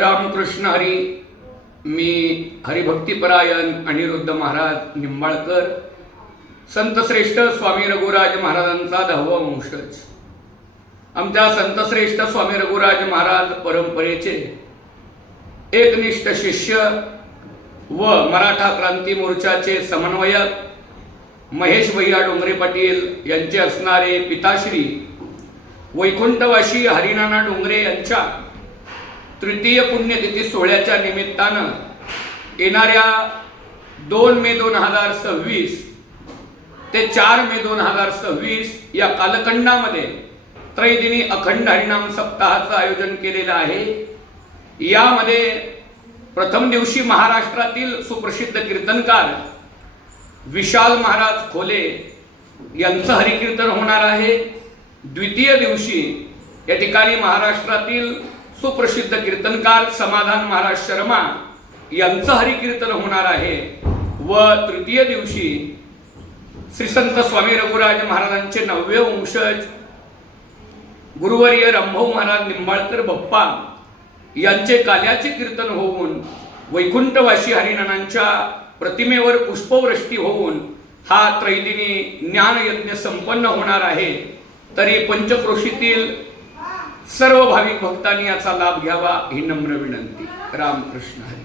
रामकृष्ण हरी. मी हरिभक्तीपरायण अनिरुद्ध महाराज निंबाळकर, संतश्रेष्ठ स्वामी रघुराज महाराजांचा 10वा वंशज. आमच्या संतश्रेष्ठ स्वामी रघुराज महाराज परंपरेचे एकनिष्ठ शिष्य व मराठा क्रांती मोर्चाचे समन्वयक महेश भैया डोंगरे पाटील यांचे असणारे पिताश्री वैकुंठवासी हरिनाना डोंगरे यांच्या तृतीय पुण्यतिथी सोहळ्याच्या निमित्तानं येणाऱ्या 2 मे 2026 ते 4 मे 2026 या कालखंडामध्ये त्रैदिनी अखंड हरिनाम सप्ताहाचं आयोजन केलेलं आहे. यामध्ये प्रथम दिवशी महाराष्ट्रातील सुप्रसिद्ध कीर्तनकार विशाल महाराज खोले यांचं हरिकीर्तन होणार आहे. द्वितीय दिवशी या ठिकाणी महाराष्ट्रातील सुप्रसिद्ध कीर्तनकार समाधान महाराज शर्मा यांचं हरिकीर्तन होणार आहे. व तृतीय दिवशी श्री संत स्वामी रघुराज महाराजांचे 9वे वंशज गुरुवर्य रामभाऊ महाराज निंबाळकर बप्पा यांचे काल्याचे कीर्तन होऊन वैकुंठवासी हरिनानांच्या प्रतिमेवर पुष्पवृष्टी होऊन हा त्रैदिनी ज्ञानयज्ञ संपन्न होणार आहे. तरी पंचक्रोशीतील सर्व भाविक भक्तांनी याचा लाभ घ्यावा ही नम्र विनंती. रामकृष्ण हरी.